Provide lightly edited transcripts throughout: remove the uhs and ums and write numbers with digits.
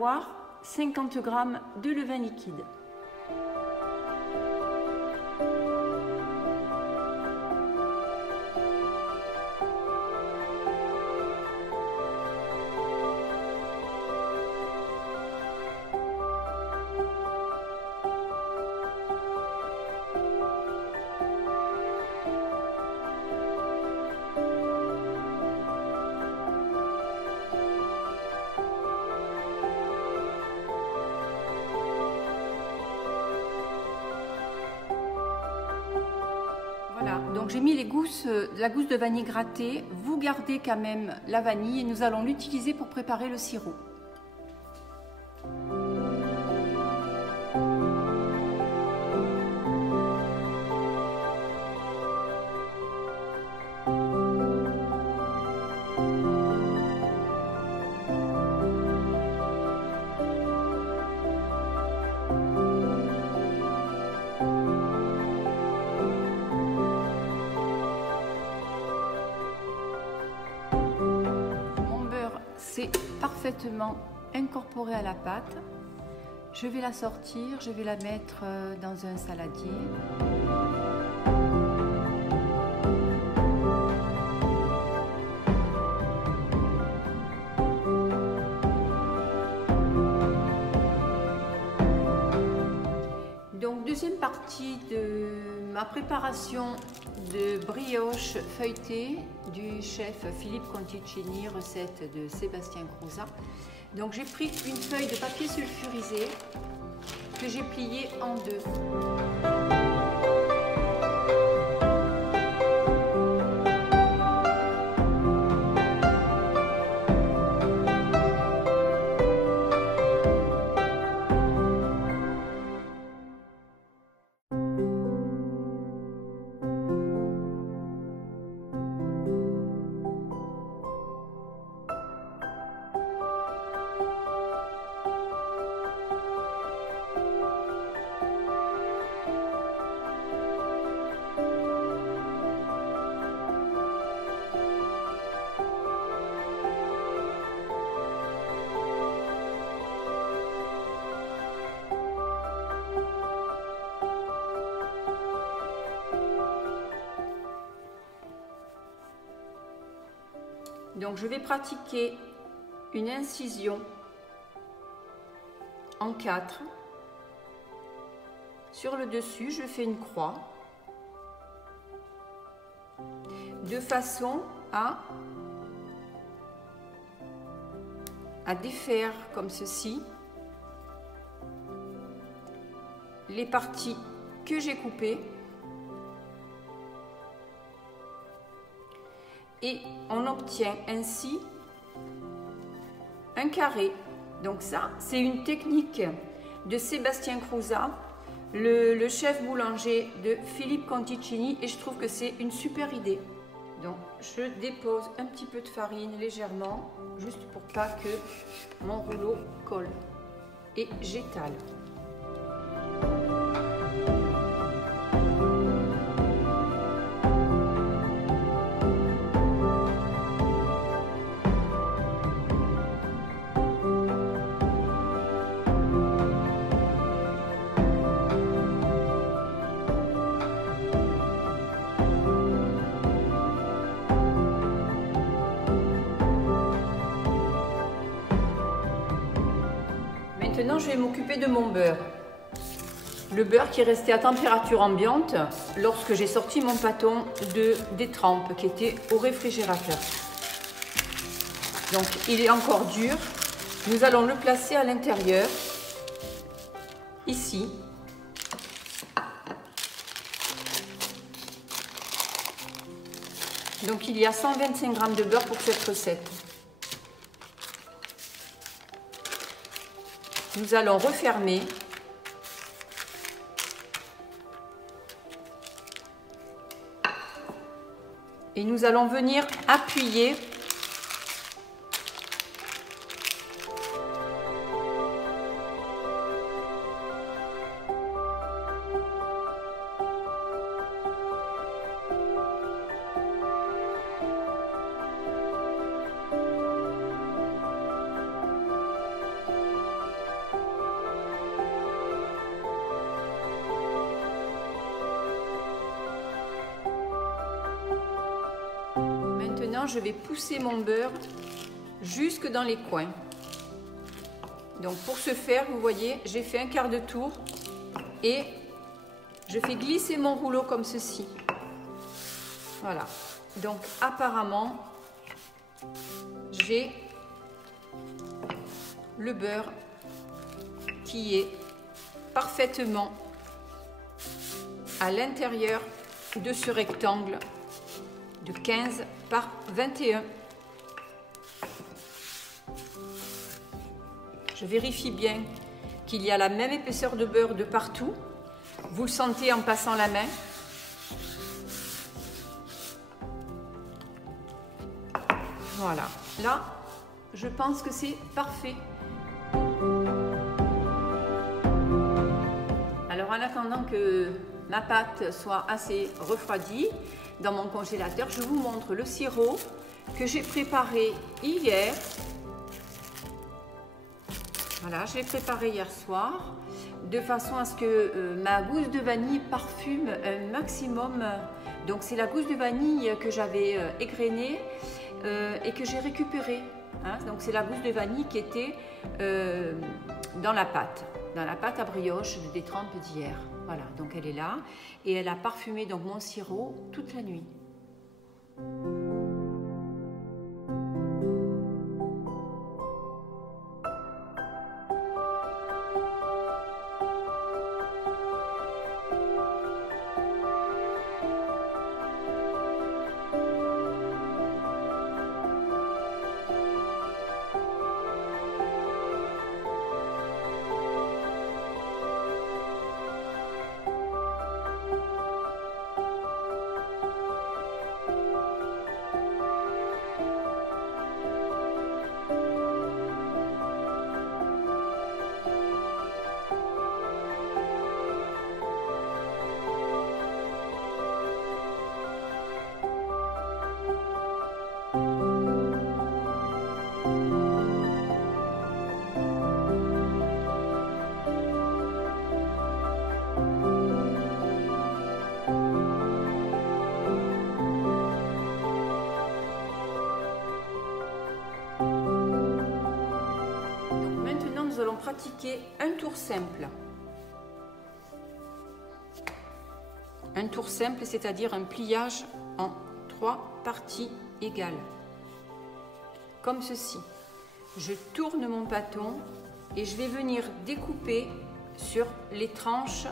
avoir 50 g de levain liquide. Voilà, donc j'ai mis la gousse de vanille grattée. Vous gardez quand même la vanille et nous allons l'utiliser pour préparer le sirop. C'est parfaitement incorporé à la pâte. Je vais la sortir, je vais la mettre dans un saladier. Donc deuxième partie de ma préparation de brioche feuilletée du chef Philippe Conticini, recette de Sébastien Crouzat. Donc j'ai pris une feuille de papier sulfurisé que j'ai pliée en deux. Donc je vais pratiquer une incision en 4. Sur le dessus, je fais une croix de façon à défaire comme ceci les parties que j'ai coupées. Et on obtient ainsi un carré. Donc ça, c'est une technique de Sébastien Crouzat, le chef boulanger de Philippe Conticini, et je trouve que c'est une super idée. Donc je dépose un petit peu de farine légèrement, juste pour pas que mon rouleau colle. Et j'étale. Maintenant, je vais m'occuper de mon beurre. Le beurre qui est resté à température ambiante lorsque j'ai sorti mon pâton de détrempe qui était au réfrigérateur. Donc, il est encore dur. Nous allons le placer à l'intérieur, ici. Donc, il y a 125 g de beurre pour cette recette. Nous allons refermer. Et nous allons venir appuyer maintenant, je vais pousser mon beurre jusque dans les coins. Donc pour ce faire, vous voyez, j'ai fait un quart de tour et je fais glisser mon rouleau comme ceci. Voilà. Donc apparemment, j'ai le beurre qui est parfaitement à l'intérieur de ce rectangle de 15 par 21. Je vérifie bien qu'il y a la même épaisseur de beurre de partout. Vous le sentez en passant la main. Voilà. Là, je pense que c'est parfait. Alors, en attendant que ma pâte soit assez refroidie dans mon congélateur, je vous montre le sirop que j'ai préparé hier. Voilà, je l'ai préparé hier soir de façon à ce que ma gousse de vanille parfume un maximum. Donc c'est la gousse de vanille que j'avais égrenée et que j'ai récupérée. Hein. Donc c'est la gousse de vanille qui était dans la pâte à brioche de détrempe d'hier. Voilà, donc elle est là et elle a parfumé donc mon sirop toute la nuit. Nous allons pratiquer un tour simple. Un tour simple, c'est-à-dire un pliage en 3 parties égales. Comme ceci. Je tourne mon bâton et je vais venir découper sur les tranches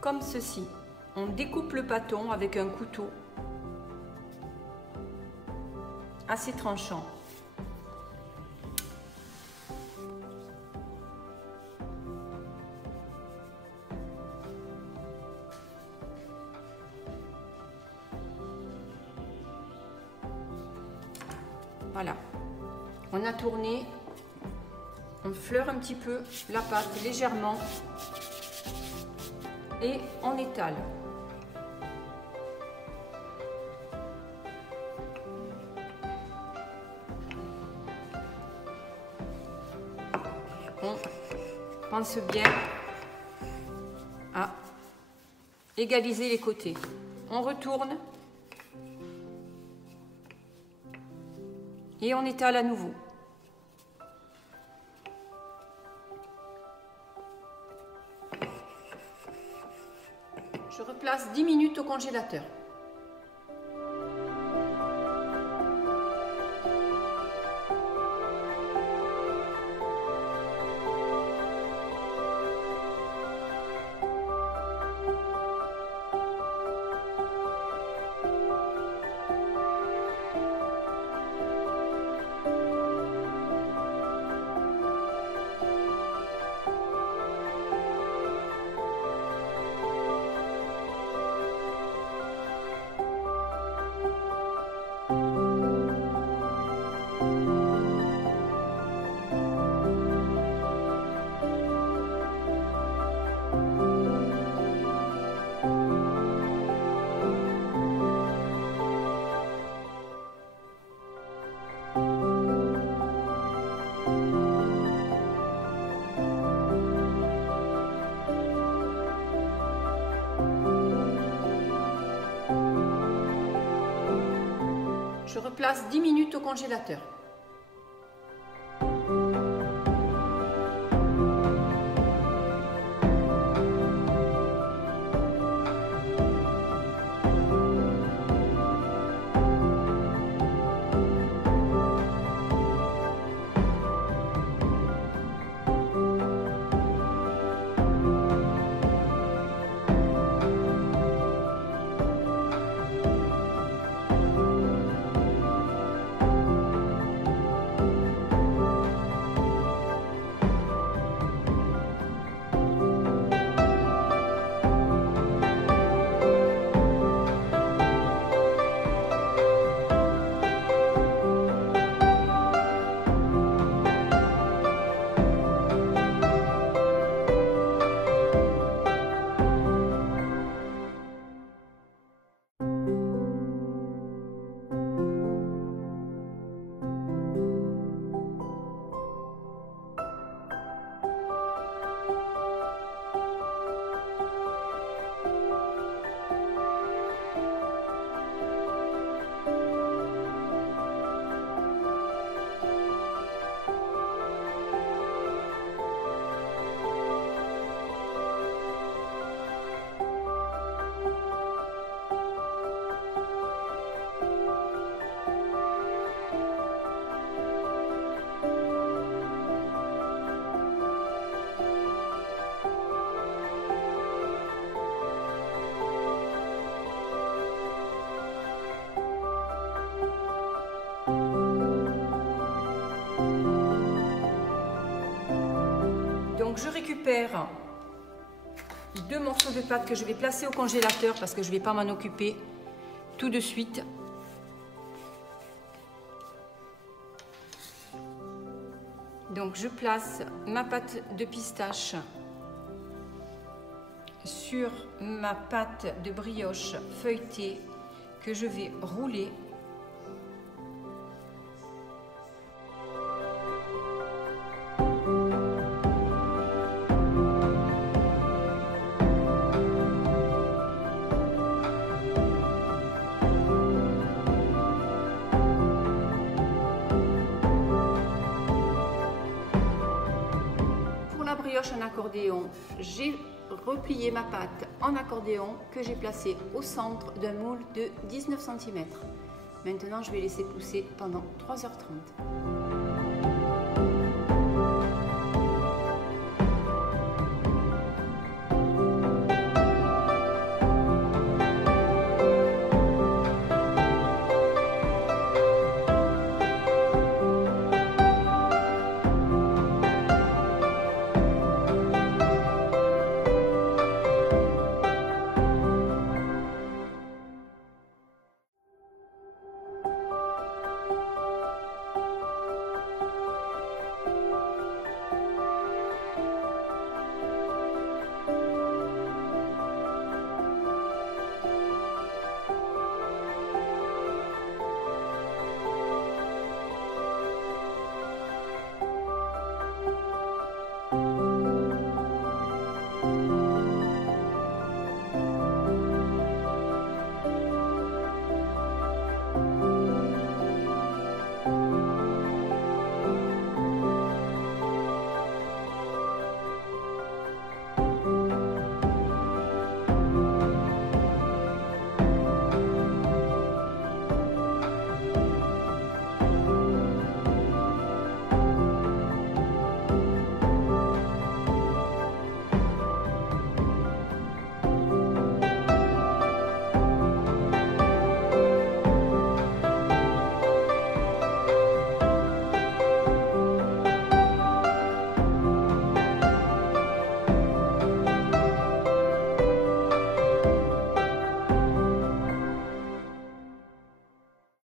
comme ceci. On découpe le bâton avec un couteau assez tranchant. Voilà, on a tourné, on fleure un petit peu la pâte légèrement et on étale. On pense bien à égaliser les côtés. On retourne. Et on étale à nouveau. Je replace 10 minutes au congélateur. Je replace 10 minutes au congélateur. Donc je récupère 2 morceaux de pâte que je vais placer au congélateur parce que je ne vais pas m'en occuper tout de suite. Donc je place ma pâte de pistache sur ma pâte de brioche feuilletée que je vais rouler. Brioche en accordéon, j'ai replié ma pâte en accordéon que j'ai placée au centre d'un moule de 19 cm. Maintenant, je vais laisser pousser pendant 3h30.